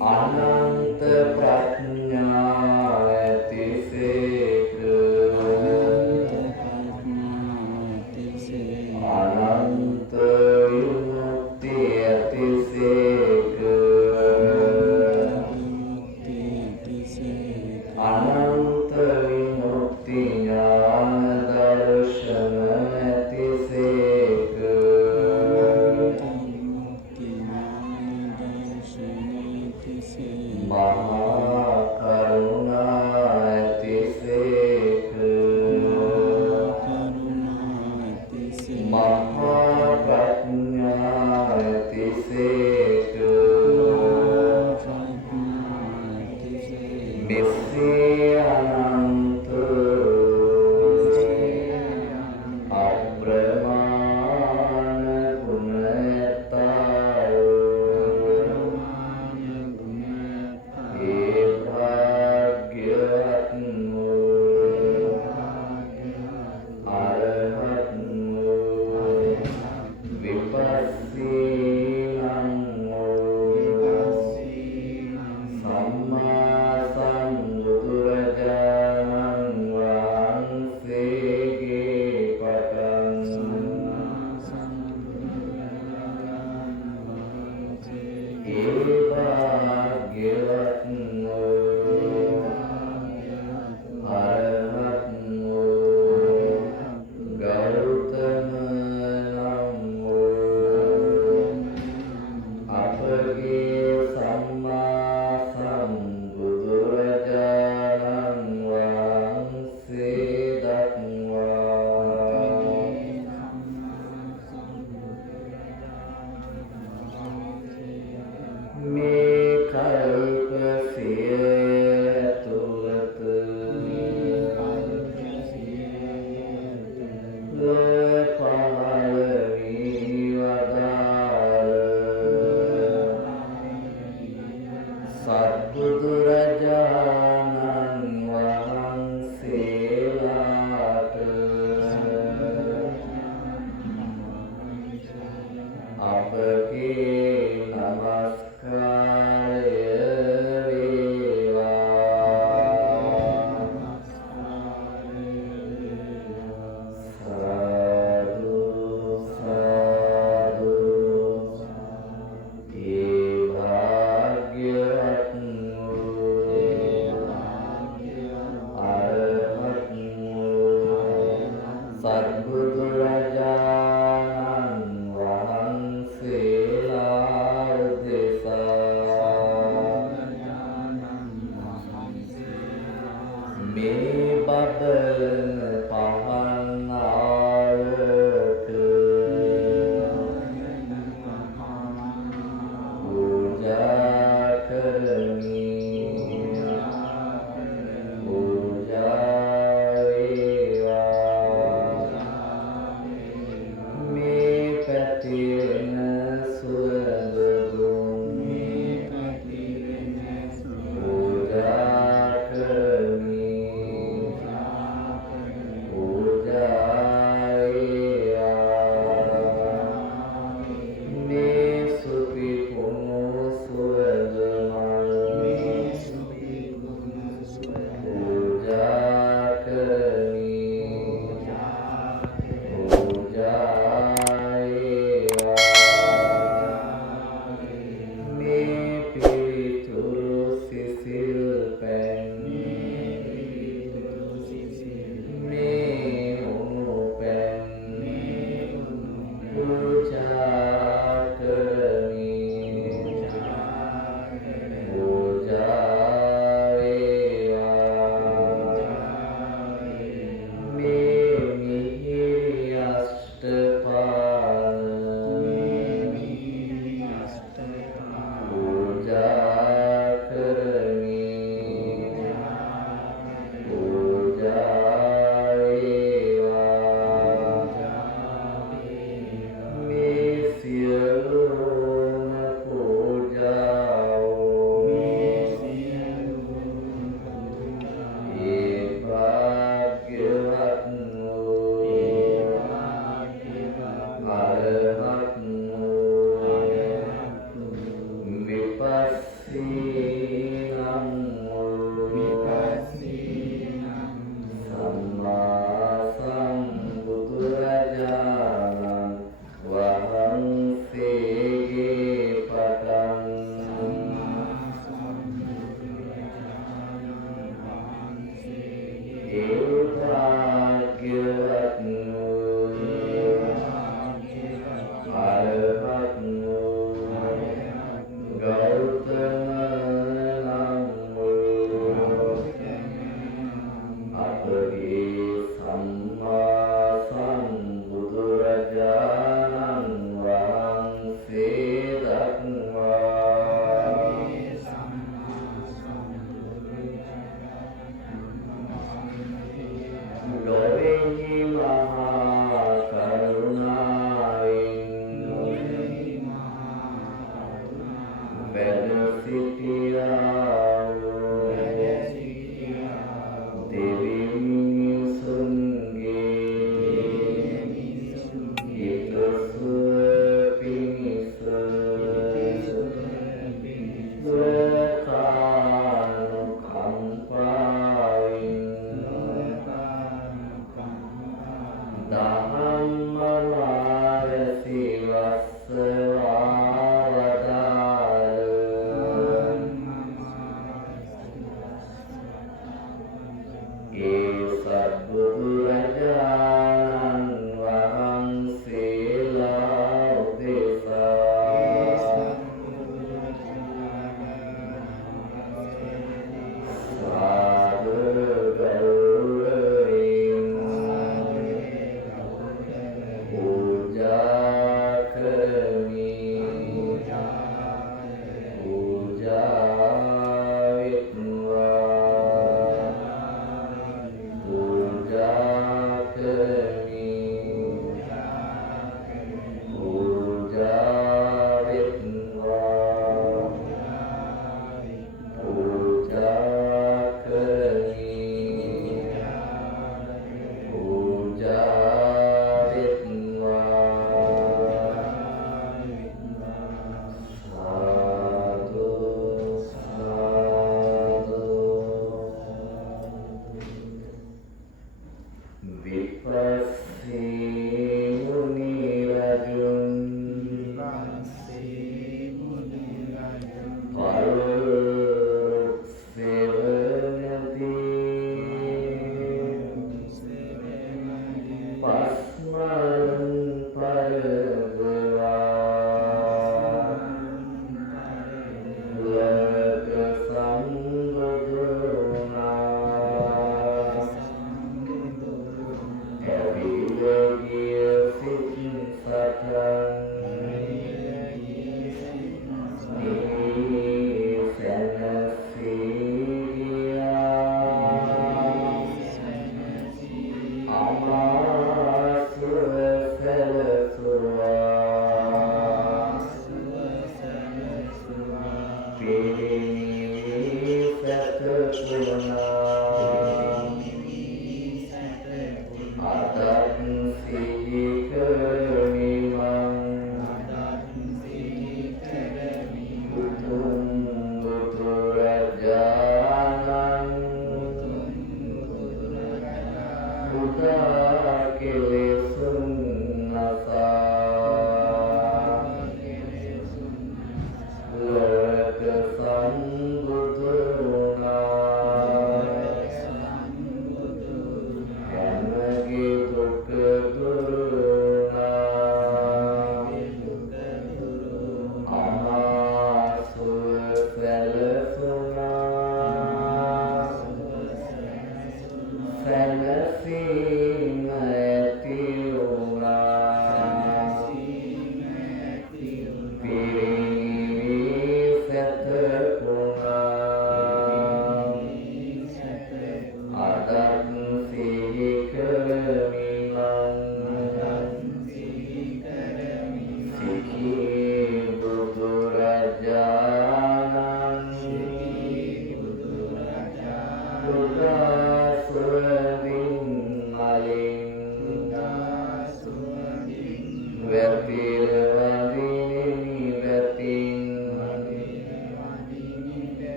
අනන්ත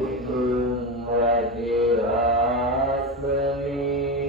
Utum Raja Asmi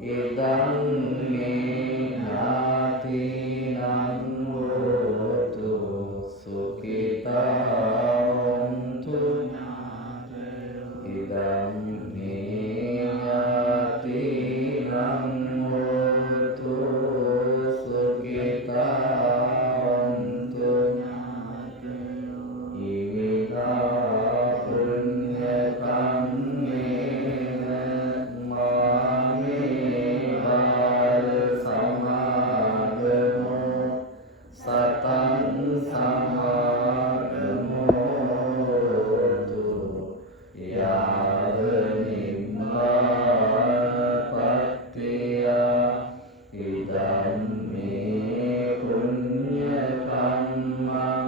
ඉදං මේ ඥාතිනං හෝතු සුඛිතා හොන්තු ඉදං මේ ඥාතිනං හෝතු සුඛිතා හොන්තු ඉමිනා පුඤ්ඤ කම්මේන මාමේ බාල සමාගමෝ සතං සමාගමෝතු යාව නිම්මානපත්තිය ඉදං මේ පුඤ්ඤ කම්මං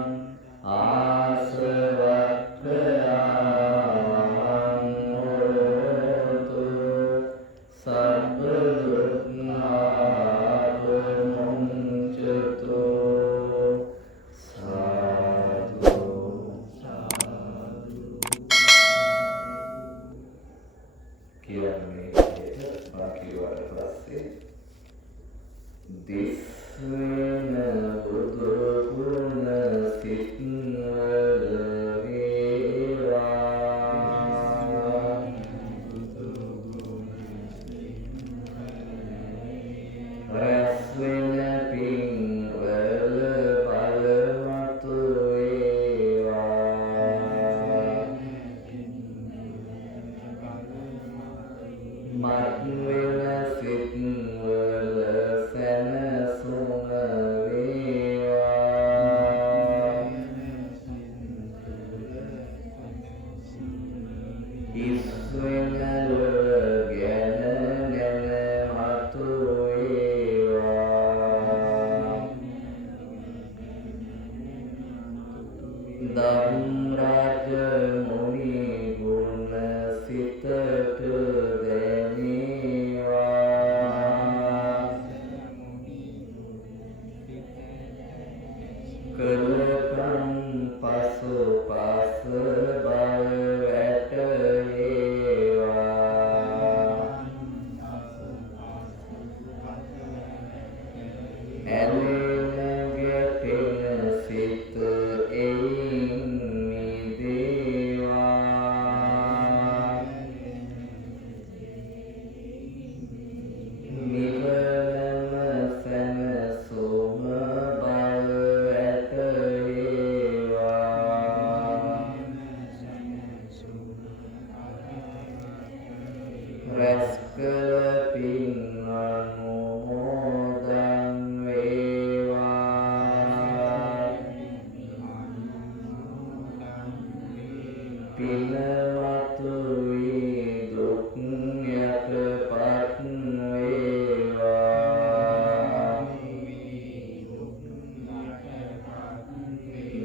ආසවක්ඛයාං හෝතු සබ්බ දුක්ඛාපමුඤ්චතු සාදු සාදු කියන්නේ වාක්‍ය වල පස්සේ දිස්වෙන බුදු ගුණ සිත්වල වේවා රැස් වෙන පින්වල බලවතු වේවා මත් වෙන සිත්වල සැනසුම වේවා හිස් වෙන ලොව ගැන නැනමතු වේවා දම් රාජ මුනි ගුණ සිතට දැනේවා කලකම් පසු පස බව වැටේවා ඇලෙන ගැටෙන සිත එයින් මිදේවා නිවනම සැනසුම බව වැටේවා රැස් කළ පින් අනුමෝදන් වේවා පිනවතු වී දුක් යටපත් වේවා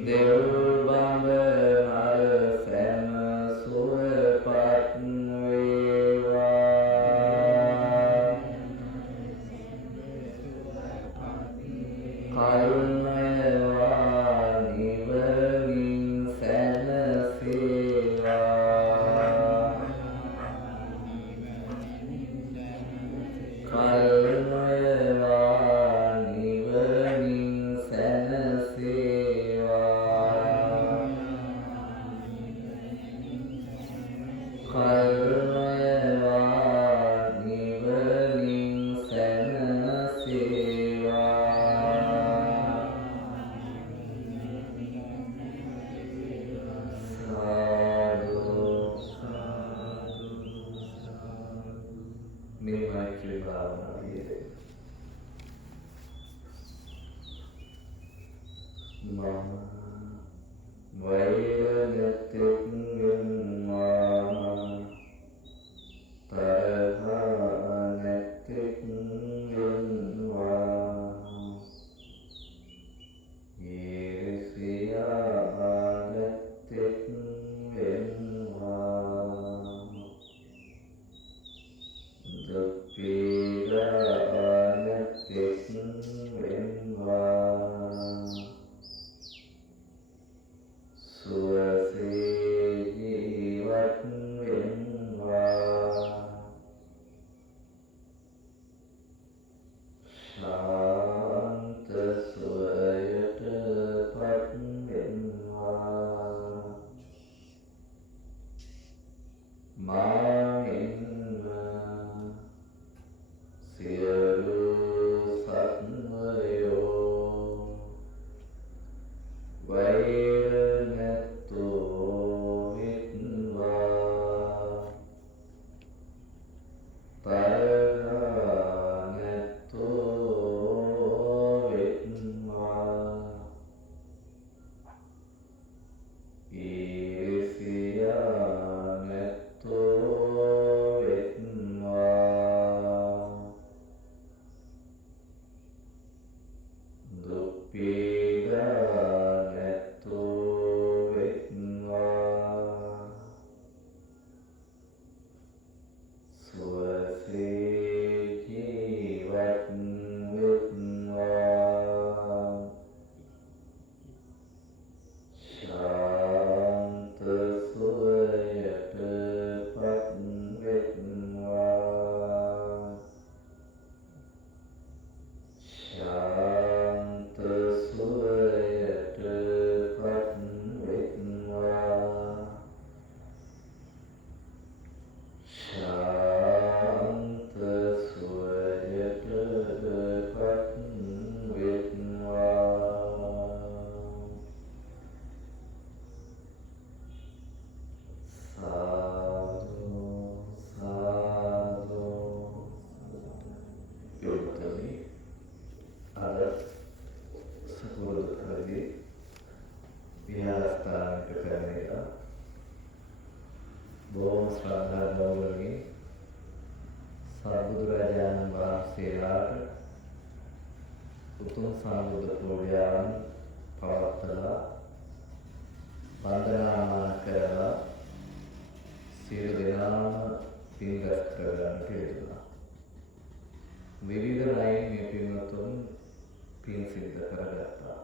දෙව් බඹ නර සැම සුවපත් වේවා කරුණා නිවනින් සැනසේවා කරුණා නිවනින් සැනසේවා කරුණා නිවනින් සැනසේවා සාදු සාදු මේ මෛත්‍රී භාවනාවේ මම වෛර නැතෙක් වෙනවා තරහ නැතෙක් වෙනවා ඊර්ෂ්‍යා නැතෙක් වෙනවා දුක් පීඩා නැතෙක් වෙනවා සුවසේ ජීවත් වෙනවා බුදුරජාණන් වහන්සේලාට උතුම් සම්බුද්ධ පූජාවන් පවත්වලා වන්දනාමාන කරලා සියලු දෙනාම පින් රැස් කරගන්නට යෙදුණා. විවිධ ණයින් මේ පින්වතුන් පින් සිද්ධ කරගත්තා.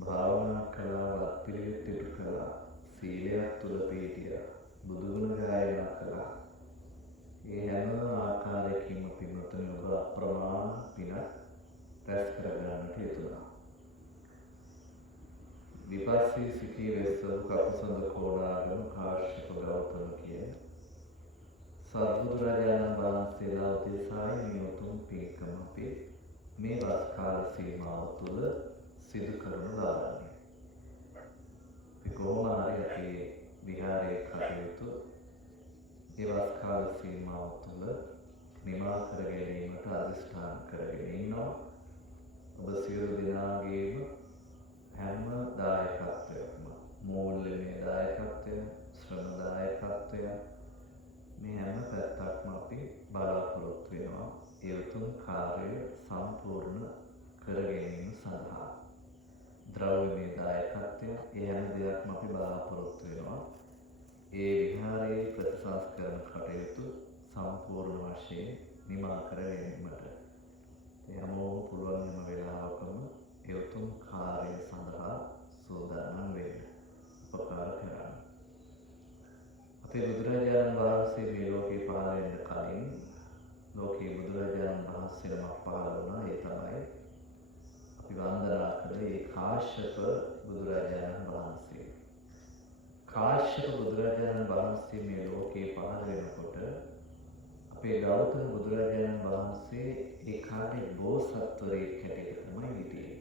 භාවනා කළා, වත් පිළිවෙත් ඉටු කළා, සීලයක් තුල පිහිටියා, බුදුගුණ ගායනා කළා. මේ හැම ආකාරයකින්ම පින්වතුන් ඔබ අප්‍රමාණ පින රැස් කරගන්නට යෙදුණා. විපස්සී සිටි වෙස්සු කපුසඳ කෝණාගම කාශ්‍යප ගෞතම කිය සත්බුදුරජාණන් වහන්සේලා උදෙසායි මේ උතුම් පින්කම අපි මේ වස් කාල සීමාව තුළ සිදු කරනු ලබන්නේ. අපි කොහොම හරි අපේ විහාරයේ කටයුතු ඒ වස් කාල සීමාව තුළ නිමා කර ගැනීමට අධිෂ්ඨාන කරගෙන ඉන්නවා. ඔබ සියලු දෙනාගේම හැම දායකත්වයක්ම, මූල්‍යමය දායකත්වය, ශ්‍රම දායකත්වය, මේ හැම පැත්තක්ම අපි බලාපොරොත්තු වෙනවා ඒ උතුම් කාර්යය සම්පූර්ණ කර ගැනීම සඳහා. ද්‍රව්‍යමය දායකත්වය, ඒ හැම දෙයක්ම අපි බලාපොරොත්තු වෙනවා ඒ විහාරයේ ප්‍රතිසංස්කරණ කටයුතු සම්පූර්ණ වශයෙන් නිමා කර ගැනීමට. ඒ හැමෝම පුළුවන් හැම වෙලාවකම ඒ උතුම් කාර්යය සඳහා සූදානම් වෙන්න උපකාර කරන්න. අපේ බුදුරජාණන් වහන්සේ මේ ලෝකේ පහළ වෙන්න කලින් ලෝකේ බුදුරජාණන් වහන්සේ නමක් පහළ වුණා. ඒ තමයි අපි වන්දනා කළේ ඒ කාශ්‍යප බුදුරජාණන් වහන්සේ. කාශ්‍යප බුදුරජාණන් වහන්සේ මේ ලෝකේ පහළ වෙනකොට අපේ ගෞතම බුදුරජාණන් වහන්සේ ඒ කාලේ බෝසත්වරයෙක් හැටියට තමයි හිටියේ.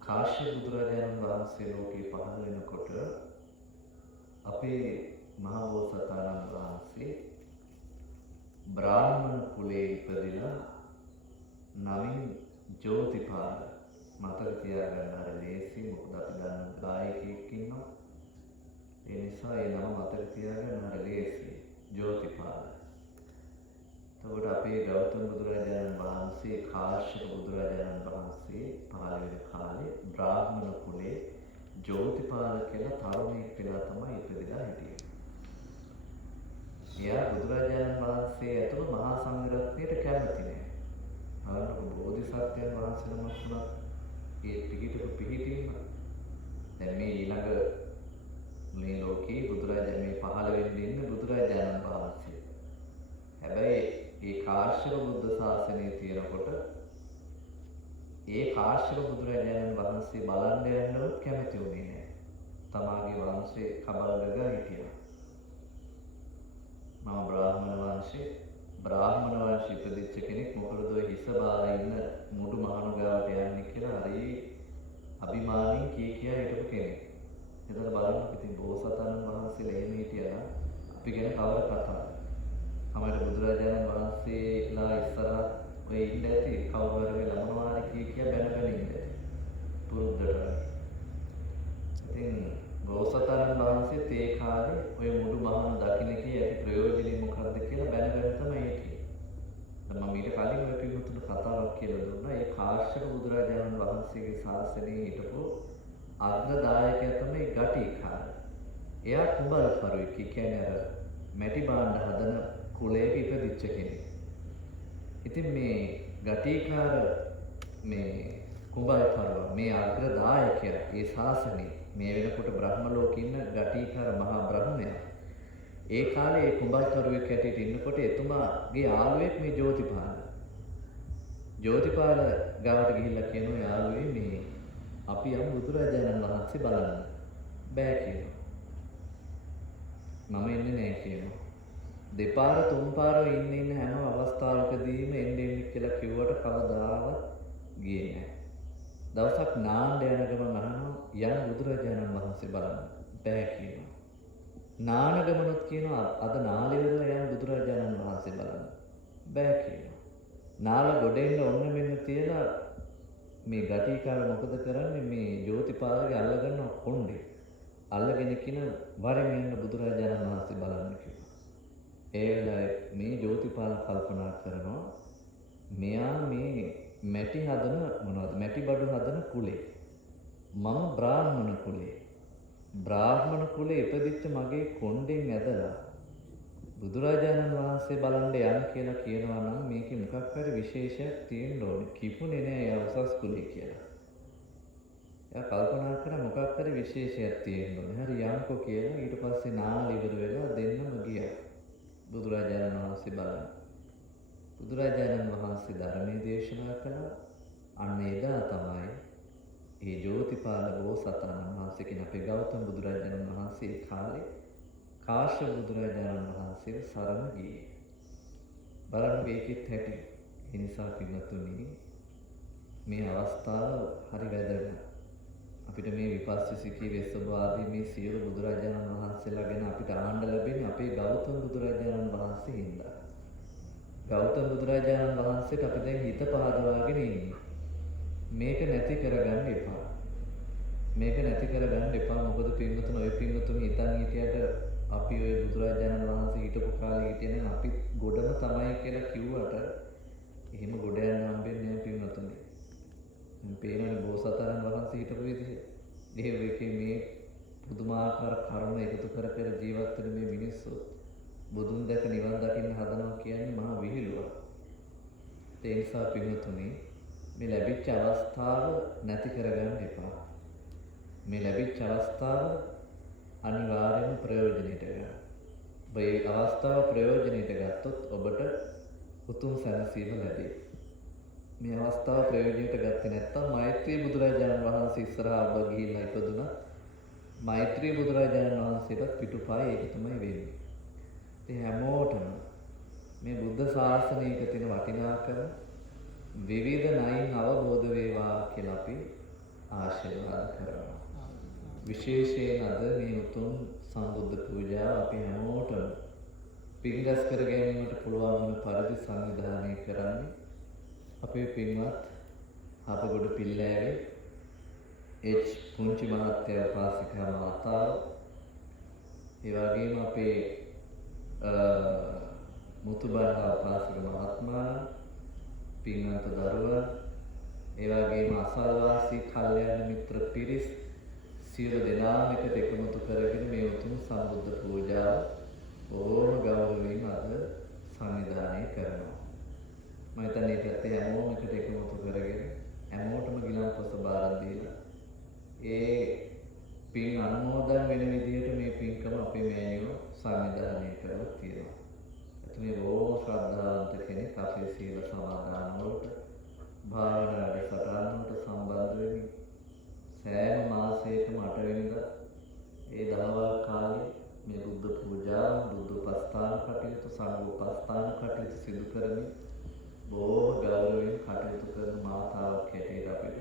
කාශ්‍යප බුදුරජාණන් වහන්සේ ලෝකේ පහළ වෙනකොට අපේ මහා බෝසතාණන් වහන්සේ බ්‍රාහ්මණ කුලයේ ඉපදිලා නමින් ජෝතිපාල. මතක තියාගන්න හරි ලේසි, මොකද අපි දන්න ගායකයෙක් ඉන්නවා. ඒ නිසා ඒ නම මතක තියාගන්න හරි ලේසි, ජෝතිපාල. එතකොට අපේ ගෞතම බුදුරජාණන් වහන්සේ කාශ්‍යප බුදුරජාණන් වහන්සේ පහළ වෙන කාලේ බ්‍රාහ්මණ කුලේ ජෝතිපාල කියලා තරුණයෙක් වෙලා තමයි ඉපදිලා හිටියේ. එයා බුදුරජාණන් වහන්සේ ඇතුළු මහා සංඝරත්නයට කැමති නෑ. අරක බෝධිසත්වයන් වහන්සේ නමක් වුණත් ඒ පිහිටීම දැන් මේ ඊළඟ මේ ලෝකේ බුදුරජාණන් මේ පහළ වෙන්න ඉන්න බුදුරජාණන් වහන්සේ. හැබැයි ඒ කාශ්‍යප බුද්ධ ශාසනය තියෙනකොට ඒ කාශ්‍යප බුදුරජාණන් වහන්සේ බලන්න යන්නවත් කැමති වුණේ නැහැ. තමාගේ වංශේ කබල්ගගා හිටියා. මම බ්‍රාහ්මණ වංශේ ඉපදිච්ච කෙනෙක්, මොකද ඔය හිස බාලා ඉන්න මුඩු මහණු ගාවට යන්නේ කියලා හරි අභිමානින් කියා හිටපු කෙනෙක්. එතන බලන්න ඉතින් බෝසතාණන් වහන්සේලා එහෙම හිටියා අපි ගැන කවර කතාවද? අපේ බුදුරජාණන් වහන්සේලා ඉස්සරහ ඔය ඉන්න ඇති කවුරු හරි ළමනවාරි කිය බැන ඉන්න ඇති පුරුද්දට. ඉතින් බෝසතාණන් වහන්සේ තේ කාලේ ඔය මුඩු මහණ දකින්න කිය ඇති ප්‍රයෝජනෙ මොකද්ද කියලා බැන තමයි හිටියේ. දැන් මම ඊට කලින් ඔය පිටුතුන කතාවක් කියලා දුන්නා. ඒ කාශ්‍යප බුදුරජාණන් වහන්සේගේ ශාසනයේ හිටපු අග්‍රදායකයා තමයි ගටිකාර. එයා කුඹල්කරුවෙක්. ඒ කියන්නේ අර මැටි භාණ්ඩ හදන කුලයක ඉපදිච්ච කෙනෙක්. ඉතින් මේ ගටිකාර මේ කුඹල්කරුවා මේ අග්‍රදායකයා ඒ ශාසනයේ මේ වෙනකොට බ්‍රහ්ම ලෝකේ ඉන්න ගටිකාර මහා බ්‍රහ්මයා ඒ කාලේ ඒ කුඹල්කරුවෙක් හැටියට ඉන්නකොට එතුමාගේ යාළුවෙක් මේ ජෝතිපාල. ජෝතිපාල ගාවට ගිහිල්ලා කියනවා යාළුවේ මේ අපි යමු බුදුරජාණන් වහන්සේ බලන්න. බෑ කියනවා. මම එන්නේ නෑ කියනවා. දෙපාර තුන් පාර ඉන්න හැම අවස්ථාවකදීම එන්නේ කියලා කිව්වට කවදාවත් ගියේ නෑ. දවසක් නාන්න යන ගමන් අහනවා යන බුදුරජාණන් වහන්සේ බලන්න. බෑ කියනවා. නාන ගමනොත් කියනවා අද නාලේ වෙලා යන බුදුරජාණන් වහන්සේ බලන්න. බෑ කියනවා. නාල ගොඩෙන්න ඔන්න මෙන්න තියලා මේ ගටිකාර මොකද කරන්නේ මේ ජෝතිපාලගේ අල්ලගන්න කොණ්ඩේ. අල්ලගෙන කියන වරෙන් යන බුදුරජාණන් වහන්සේ බලන්න කිව්වා. ඒ වෙලාවේ මේ ජෝතිපාල කල්පනා කරනවා මෙයා මේ මැටි හදන මොනවද මැටි බඩු හදන කුලේ. මම බ්‍රාහ්මණ කුලේ. බ්‍රාහ්මණ කුලේ ඉපදිච්ච මගේ කොණ්ඩෙන් ඇදලා බුදුරජාණන් වහන්සේ බලන්න යන්න කියලා කියනවා නම් මේකේ මොකක් හරි විශේෂයක් තියෙන්න ඕනේ. කිපුනේ නෑ එයා උසස් කුලේ කියලා. එයා කල්පනා කරා මොකක් හරි විශේෂයක් තියෙන්න ඕනේ. හරි යන්කෝ කියලා ඊට පස්සේ නාල ඉවර වෙලා දෙන්නම ගියා. බුදුරජාණන් වහන්සේ බලන්න. බුදුරජාණන් වහන්සේ ධර්මයේ දේශනා කළා. අන්න එදා තමයි ඒ ජෝතිපාල බෝසතාණන් වහන්සේ කියන අපේ ගෞතම බුදුරජාණන් වහන්සේ කාලේ කාශ්‍යප බුදුරජාණන් වහන්සේ සරණ ගියේ. බලන්න මේකෙත් හැටි. ඒ නිසා පින්වත්නි මේ අවස්ථාව හරි වැදගත්. අපිට මේ විපස්සසිකී වෙස්සවාදී මේ සියලු බුදුරජාණන් වහන්සේලා ගැන අපිට අහන්න ලැබෙන්නේ අපේ ගෞතම බුදුරජාණන් වහන්සේ හින්දා. ගෞතම බුදුරජාණන් වහන්සේට අපි දැන් හිත පහදවාගෙන ඉන්නේ. මේක නැති කරගන්න එපා. මේක නැති කරගන්න එපා. මොකද පින්වතුන් ඔය පින්වතුන් හිතන් හිටියට අපි ඔය බුදුරජාණන් වහන්සේ හිටපු කාලේ හිටියේ නම් අපි ගොඩම තමයි කියලා කිව්වට එහෙම ගොඩ යන්න හම්බෙන්නේ නැහැ පින්වතුනි. මේ පේනනේ බෝසතාණන් වහන්සේ හිටපු විදිහ. ඒ වෙකේ මේ පුදුමාකාර කරුණ එකතු කර කර ජීවත් වෙන මේ මිනිස්සු බුදුන් දැක නිවන් දකින්න හදනවා කියන්නේ මහා විහිළුවක්. ඒ නිසා පින්වතුනි මේ ලැබිච්ච අවස්ථාව නැති කරගන්න එපා. මේ ලැබිච්ච අවස්ථාව අනිවාර්යයෙන්ම ප්‍රයෝජනෙට ගන්න. මේ අවස්ථාව ප්‍රයෝජනෙට ගත්තොත් ඔබට උතුම් සැනසීම ලැබේ. මේ අවස්ථාව ප්‍රයෝජනෙට ගත්තේ නැත්නම් මෛත්‍රී බුදුරජාණන් වහන්සේ ඉස්සරහා ඔබ ගිහිල්ලා ඉපදුනා. මෛත්‍රී බුදුරජාණන් වහන්සේට පිටුපයි ඒක තමයි වෙන්නේ. ඉතින් හැමෝටම මේ බුද්ධ ශාසනයක තියෙන වටිනාකම විවිධ නයින් අවබෝධ වේවා කියලා අපි ආශිර්වාද කරනවා. විශේෂයෙන් අද මේ උතුම් සම්බුද්ධ පූජාව අපි හැමෝටම පිළිගස් කර ගැනීමට පුළුවන් වන පරිදි සංවිධානය කරන්නේ අපේ පින්වත් අපගොඩ පිල්ලෑවේ එච් පුංචි මහත්තයා උපාසිකා මාතාව, ඒ වගේම අපේ මුතුබණ්ඩා උපාසක මහත්මයා, පින්වන්ත දරුවා, ඒ වගේම අසල්වාසී කල්යාණ මිත්‍ර පිරිස් සියලු දෙනාම එකට එකමුතු කරගෙන මේ උතුම් සම්බුද්ධ පූජාව බොහෝම ගෞරවයෙන් අද සංවිධානය කරනවා. මම හිතන්නේ මේ පැත්තේ හැමෝම එකට එකමුතු කරගෙන හැමෝටම ගිලන්පස බාර දීලා ඒ පින් අනුමෝදන් වෙන විදිහට මේ පින්කම අපේ මෑණියෝ සංවිධානය කරලා තියෙනවා. එතන බොහෝ ශ්‍රද්ධාවන්ත කෙනෙක් අපේ සීල සමාදාන වලට භාවනා වැඩසටහනකට සම්බන්ධ වෙමින් සෑම මාසයකම 8 වෙනිදා ඒ දහවල් කාලේ මේ බුද්ධ පූජා, බුද්ධ උපස්ථාන කටයුතු, සංඝ උපස්ථාන කටයුතු සිදු කරමින් බොහෝ ගෞරවයෙන් කටයුතු කරන මාතාවක් හැටියට අපිට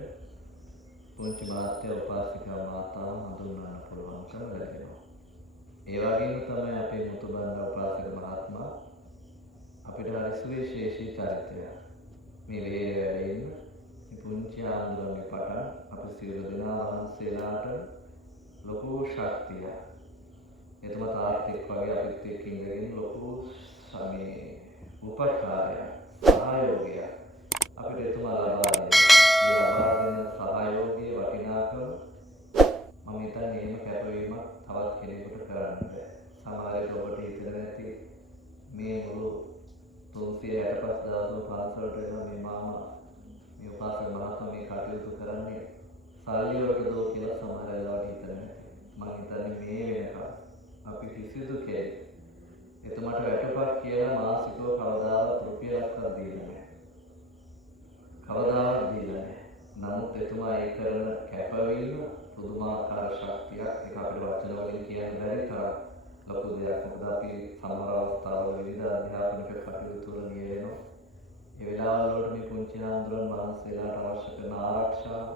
පුංචි මාත්‍යා උපාසිකා මාතාව හඳුන්වන්න පුළුවන්කම ලැබෙනවා. ඒ වගේම තමයි අපේ මුතුබණ්ඩා උපාසක මහත්මයා අපිට හරි සුවිශේෂී චරිතයක්. මේ වේලේ වැඩ ඉන්න මේ පුංචි ආන්දරමේ පටන් අපි සියලු දෙනා වහන්සේලාට ලොකු ශක්තියක්. එතම තාත්තෙක් වගේ අපිත් එක්ක ඉඳගෙන ලොකු සමේ උපකාරයක්, සහයෝගයක් අපිට එතුමා ලබා දෙනවා. මේ ලබා දෙන සහයෝගයේ වටිනාකම මම හිතන්නේ එහෙම කැපවීමක් තවත් කෙනෙකුට කරන්න බෑ. සමහර විට ඔබට හිතෙන්නේ නැති මේ මුළු 365 පන්සලට එන මේ මාමා මේ උපාසක මහත්මයා මේ කටයුතු කරන්නේ සල්ලි වලට දෝ කියලා සමහර වෙලාවට හිතන්නේ. මම හිතන්නේ මේ වෙනකම් අපි කිසිදු කෙනෙක් එතුමාට වැටුපක් කියලා මාසිකව කවදාවත් රුපියලක්වත් දීලා නැහැ. කවදාවත් දීලා නැහැ. නමුත් එතුමා ඒ කරන කැපවීම පුදුමාකාර ශක්තියක්. ඒක අපිට වචන වලින් කියන්න බැරි තරම් ලොකු දෙයක්. මොකද අපි සමහර අවස්ථාවල විවිධ අධ්‍යාපනික කටයුතු වල නියැලෙනවා. ඒ වෙලාවල් වලට මේ පුංචි ආන්දරන් වහන්සේලාට අවශ්‍ය කරන ආරක්ෂාව,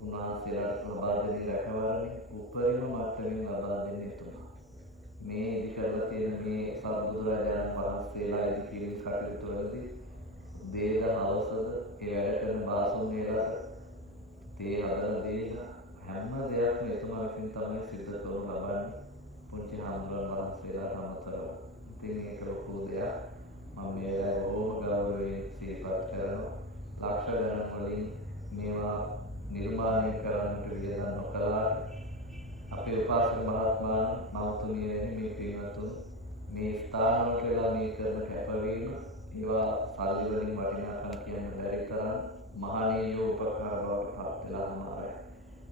උන්වහන්සේලාට ලබා දෙන රැකවරණය උපරිම මට්ටමින් ලබා දෙන්නේ එතුමා. මේ ඉදි කරලා තියෙන මේ සත්බුදුරජාණන් වහන්සේලා ඉදි කිරීම කටයුතු වලදී දේද අවසද ඒ වැඩ කරන බාසුන් වේලට තේ හදලා දීලා හැම දෙයක්ම එතුමා විසින් තමයි සිද්ධ කරනු ලබන්නේ. පුංචි ආන්දරන් වහන්සේලාට අමතරව ඉතින් ඒක ලොකු දෙයක්. මම මේ වෙලාවේ බොහොම ගෞරවයෙන් සිහිපත් කරනවා. ලක්ෂ ගණන් වලින් මේවා නිර්මාණය කරන්නට වියදම් නොකළාට අපේ උපාසක මහත්මයා මවතුමිය වැනි මේ පින්වතුන් මේ ස්ථානවලට වෙලා මේ කරන කැපවීම ඒවා සල්ලි වලින් වටිනාකම් කියන්න බැරි තරම් මහණීය උපකාර බවට පත් වෙලා අමාරයි.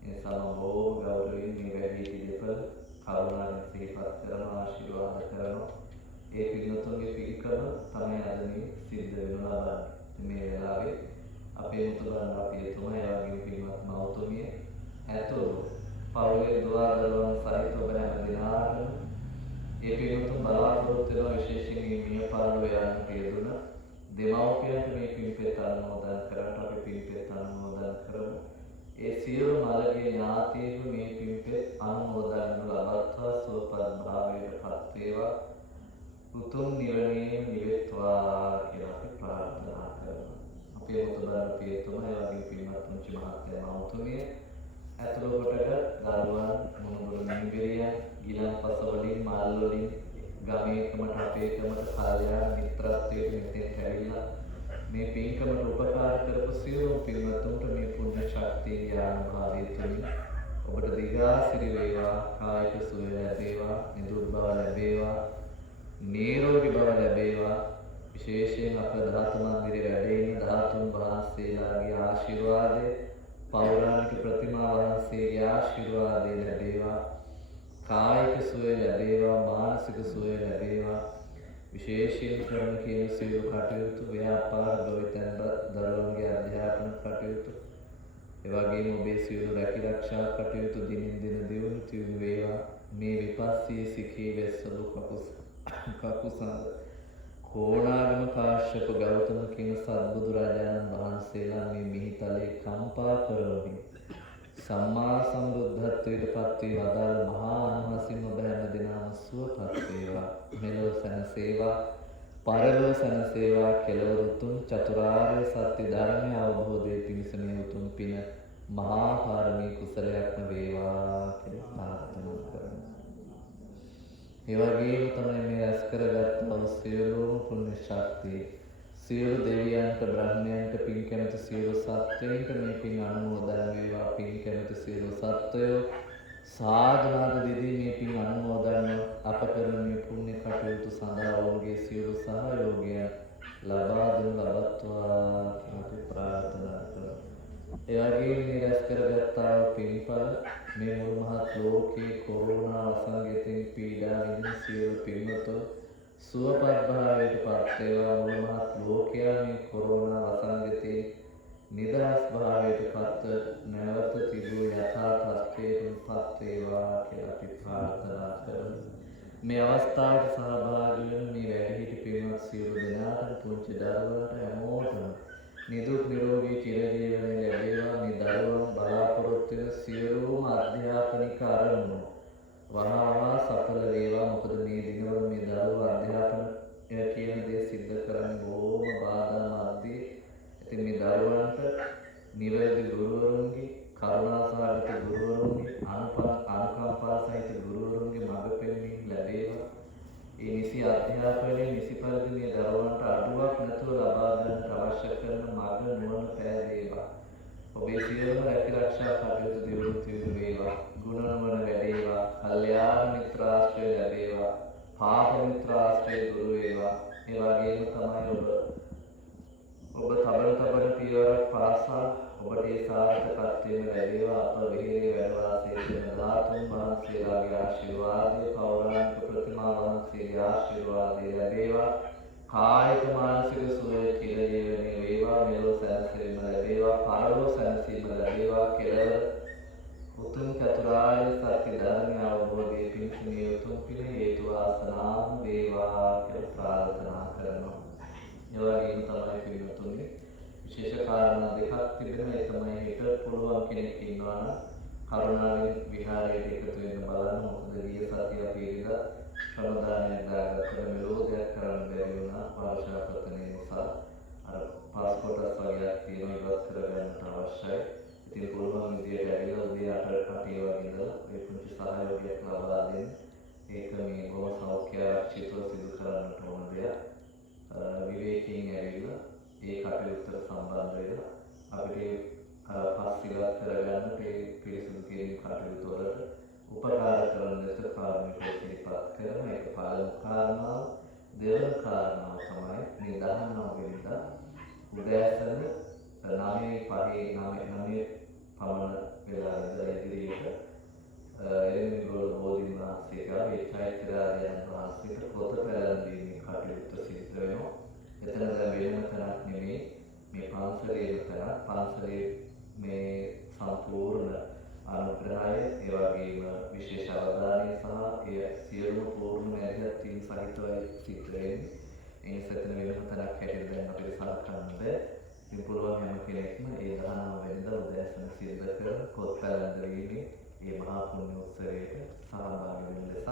ඒ නිසා මම බොහොම ගෞරවයෙන් මේ වැඩි දෙපළ කරුණාවෙන් සිහිපත් කරන ආශිර්වාද කරනවා. ඒ පින්වතුන්ගේ පිළිකම තමයි අද මේ සිද්ධ වෙනු ලබන්නේ. මේ වෙලාවේ අපේ මුතුබන් අපේ තුමා ඒ වගේ පින්වත් මවතුමිය ඇතුළු පවුලේ දුවා දරුවන් සහිත ඔබ හැම දිනාටම ඒ පින්වතුන් බලාපොරොත්තු වෙන විශේෂයෙන් මේ මිය පාළුව යන්නට යෙදුන දෙමව්පියන්ට මේ පින්පෙත් අනුමෝදන් කරන්න අපි පින්පෙත් අනුමෝදන් කරමු. ඒ සියලු මළගේ ඥාතීන්ව මේ පින්පෙත් අනුමෝදන් ලබත්වා සුවපත් භාවයට පත් වේවා. උතුම් නිවනේම නිවෙත්වා කියලා අපි ප්‍රාර්ථනා කරමු. අපේ මුතුබන් පියතුමා ඒ වගේ පින්වත් පුංචි මහත්මයා මවතුමිය ඇතුළු කොටක දරුවන් මුණුබුරු මිනිබිරියන් ගිලන්පස වලින් මල් වලින් ගමේකමට අපේකමට කල්යාණ මිත්‍රත්වයට මෙතෙන් ඇවිල්ලා මේ පින්කමට උපකාර කරපු සියලුම පින්වතුන්ට මේ පුණ්‍ය ශක්තිය ඥානභාවය තුළින් ඔබට දීර්ඝාසිරි වේවා, කායික සුවය ලැබේවා, නිදුක් බව ලැබේවා, නිරෝගී බව ලැබේවා. විශේෂයෙන් අප ධාතු මන්දිරේ වැඩ ඉන්න ධාතුන් වහන්සේලාගේ ආශිර්වාදය, පෞරාණික ප්‍රතිමා වහන්සේගේ ආශිර්වාදය ලැබේවා. කායික සුවය ලැබේවා, මානසික සුවය ලැබේවා. විශේෂයෙන් කරන කියන සියලු කටයුතු, ව්‍යාපාර, ගොවිතැන් දරුවන්ගේ අධ්‍යාපන කටයුතු, එවැගේම ඔබේ සියලු රැකිරක්ෂා කටයුතු දිනින් දින දියුණු තියුණු වේවා. මේ විපස්සී සිඛී වෙස්සලු කකුසඳ කෝණාගම කාශ්‍යප ගෞතම කියන සත්බුදුරජාණන් වහන්සේලා මේ මිහිතලේ කම්පා කරවමින් සම්මා සම්බුද්ධත්වයට පත් වී වදාළ මහා අනුහසින් ඔබ හැම දිනම සුවපත් වේවා. මෙලොව සැනසේවා, පරලොව සැනසේවා. කෙලවර උතුම් චතුරාර්ය සත්‍ය ධර්මය අවබෝධයේ පිණිස මේ උතුම් පින මහා පාරමී කුසලයක්ම වේවා කියලා ප්‍රාර්ථනා කරමු. ඒ වගේම තමයි මේ රැස් කරගත් සියලුම පුණ්‍ය ශක්තිය සියලු දෙවියන්ට, බ්‍රහ්මයන්ට, පින් කැමති සියලු සත්වයන්ට මේ පින් අනුමෝදන් වේවා. පින් කැමති සියලු සත්වයෝ සාධනාද දෙදී මේ පින් අනුමෝදන් අප කරන මේ පුණ්‍ය කටයුතු සඳහා ඔවුන්ගේ සියලු සහයෝගය ලබා දෙනු ලබත්වා කියලා ප්‍රාර්ථනා කරමු. ඒ වගේම මේ රැස් කරගත්තා පින්ඵල මේ මුළු මහත් ලෝකේ කොරෝනා වසංගතයෙන් පීඩා විඳින සියලු පින්වතුන් සුවපත් භාවයට පත් වේවා. මුළු මහත් ලෝකයා මේ කොරෝනා වසංගතයෙන් නිදහස් භාවයට පත්ව නැවත තිබූ යථා තත්ත්වයට පත් වේවා කියලා අපි ප්‍රාර්ථනා කරමු. මේ අවස්ථාවට සහභාගී වෙන මේ වැඩිහිටි පින්වත් සියලු දෙනාට, පුංචි දරුවන්ට හැමෝටම නිදුක් නිරෝගී චිරජීවනය ලැබේවා. මේ දරුවන් බලාපොරොත්තු වෙන සියලුම අධ්‍යාපනික අරමුණු වහා සඵල වේවා. මොකද මේ දිනවල මේ දරුවෝ අධ්‍යාපනය කියන දේ සිද්ධ කරන්නේ බොහොම බාධා මැද්දේ. ඉතින් මේ දරුවන්ට නිවැරදි ගුරුවරුන්ගේ, කරුණාසහගත ගුරුවරුන්ගේ, අනුකම්පා සහිත ගුරුවරුන්ගේ මඟ පෙන්වීම ලැබේවා. ඒ නිසි අධ්‍යාපනය නිසි පරිදි මේ දරුවන්ට අඩුවක් නැතුව ලබා ගන්නට අවශ්‍ය කරන මඟ නුවණ පෑදේවා. ඔබේ සියලුම රැකිරක්ෂා කටයුතු දියුණු තියුණු වේවා. ගුණ නුවණ වැඩේවා. කල්යාණ මිත්‍රාශ්‍රය ලැබේවා. පාප මිත්‍රාශ්‍රය දුරු වේවා. ඒ වගේම තමයි ඔබ තබන පියවරක් පාසා ඔබට ඒ සාර්ථකත්වයෙන් ලැබේවා. අප විහෙරේ වැඩ වාසය කරන ධාතුන් වහන්සේලාගේ ආශිර්වාදය, පෞරාණික ප්‍රතිමා වහන්සේගේ ආශිර්වාදය ලැබේවා. කායික මානසික සුවය චිරජීවනයේ වේවා. මෙලොව සැනසීම ලැබේවා, පරලොව සැනසීම ලැබේවා. කෙලවර උතුම් චතුරාර්ය සත්‍ය ධර්මය අවබෝධයේ පිණිස මේ උතුම් පින හේතු වාසනා වේවා කියලා ප්‍රාර්ථනා කරනවා. ඒ වගේම තමයි පින්වතුනි විශේෂ කාරණා දෙකක් තිබෙනවා. ඒ තමයි හිත පුළුවන් කෙනෙක් ඉන්නවා නම් කරුණාවෙන් විහාරයට එකතු වෙන්න බලන්න. මොකද ගිය සතිය අපි ඉඳලා ශ්‍රමදානයක් දාගත්තට මෙලෝදයක් කරන්න බැරි වුණා. පාර්ශවපතන නිසා අර පාස්පෝර්ට්ස් වගේක් තියෙනවා, ඉවත් කරගන්නට අවශ්‍යයි. ඉතින් පුළුවන් විදියට ඇවිල්ලා උදේ 8ට වගේ ඉඳලා ඒ පුංචි සහයෝගයක් ලබා දෙන්න. ඒක මේ බොහොම සෞඛ්‍ය ආරක්ෂිතව සිදු කරන්නට ඕන දෙයක්. විවේකයෙන් ඇවිල්ලා ඒ කටයුත්තට සම්බන්ධ වෙලා අපිට පස්සිලක් කරගන්න පිරිසිදු කිරීම කටයුතු වලට උපකාර කරන ලෙස කාර්මිකව සිහිපත් කරන එක පළමු කාරණාව. දෙවන කාරණාව තමයි මේ 19 වෙනිදා උදෑසන 9:05 9 පමණ වෙලා ඉඳලා ඉදිරියට එළඹුණු බෝධීන් වහන්සේලා මේ චෛත්‍යරාජයන් වහන්සේට පොත පැලැන්වීමේ කටයුත්ත සිදු වෙනවා. එතන දැන් වෙනම තැනක් නෙමෙයි මේ පන්සලේ තැන. පන්සලේ මේ සම්පූර්ණ අනුග්‍රහය ඒ වගේම විශේෂ අවධානය සහ ඒ සියලුම පූර්ණ මැදිහත්වීම සහිතවයි සිද්ධ වෙන්නේ. ඒ නිසා එතන වෙනම තැනක් හැටියට දැන් අපිට සලකන්න බෑ. ඉතින් පුළුවන් හැම කෙනෙක්ම ඒ 19 වෙනිදා උදෑසන සිද්ධ කරන පොත් පැලැන්වීමේ මේ මහා පුණ්‍ය උත්සවයට සහභාගී වෙන ලෙස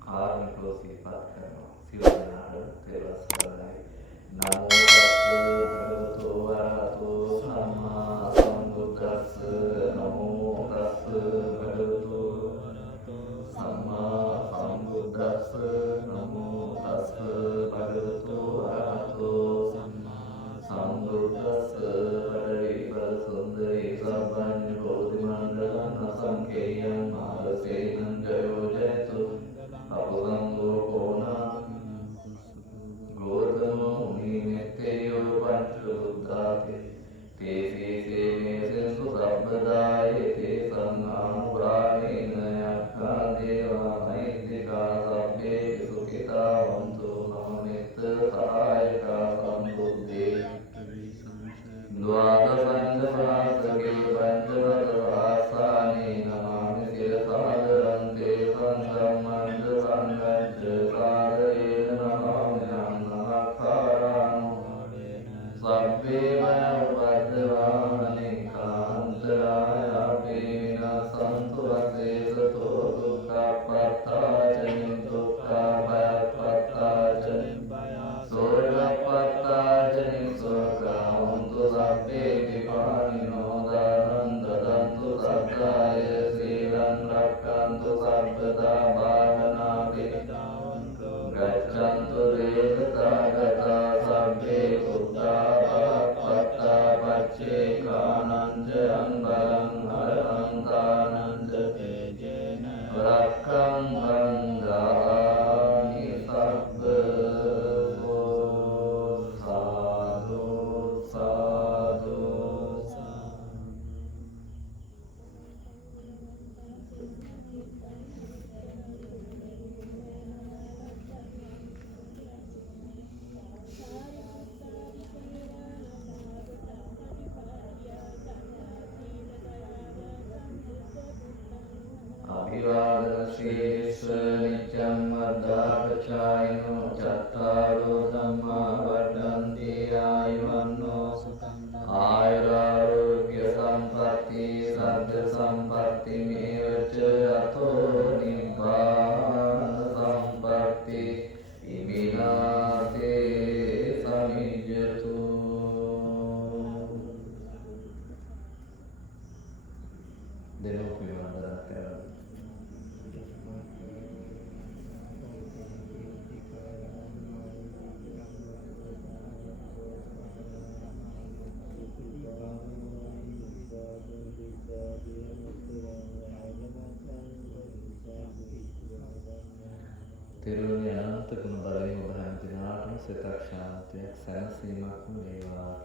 කාර්මිකව සිහිපත් කරනවා. සියලු දෙනාටම තෙරුවන් සරණයි. නමෝ තස්ස භගවතු වරහතෝ සම්මා සම්බුද්දස්ස. නමෝ තස්ස භගවතු වරහතෝ සම්මා සම්බුද්දස්ස. නමෝ තස්ස භගවතු වරහතෝ සම්මා සම්බුද්දස්ස. පරිවර සුන්දරී සම්පන්න බෝධි මණ්ඩලං අසංකේයං මාලසේනං ජයෝ ජයතු අපසංගෝ කෝනා ගෝතමෝ මුනිමෙත්තේයෝ පංච බුද්ධාති තේසේ මේ සෙන්සු සම්පදායේ තේ සංඝානුග්‍රහේන යක්ඛා දේවා මෛත්‍රිකා සබ්බේ සුඛිතා වන්තු මමෙත්ත සහායකා සම්බුද්දේ ද්වාදසං සහස්‍රකේ පංචවද වාසානේ නමාමි සිරසාදරං තේ සංඝම්මං සංඝච්ඡ සාදරේන නමාමි අන්නක්ඛාරානෝ සබ්බේ වයෝපද්දවානේ කාන්තරායපේ විනාසන්තු වසේසතෝ දුක්ඛපත්තාච දුක්ඛභයපත්තාච සෝයපත්තාච සෝකාවන්තු සබ්බේ විපානිනෝ දානං දදන්තු සත්තාය සීලං රක්ඛන්තු සබ්බදා භාවනාති ගච්ඡන්තු දේවතාගතා සබ්බේ බුද්ධා පත්තා පච්චේ කානං ජයං බලං අරහන්තානං තේජේන රක්ඛං වන්දාමි සබ්බ සාදු සාදු අභිවාදන ශීර්ෂ නිච්ඡං වද්දාපචායිනෝ චත්තාරෝ ධම්මා වර්ධන්ති ආයුවන්නෝ සුඛං ආයුරාෝග්‍ය සම්පatti සග්ග සම්පatti මේවච අතෝ නිබ්බාන සම්පatti ඉමිනාතේ සමිජ්ජතු. දෙනෝ පිළිවන්දනා කරනවා. තෙරුවනේ අනන්ත ගුණ බලයෙන් ඔබ හැම දිනාටම සිතක් ශාන්තියක් සැනසීමක් වේවා.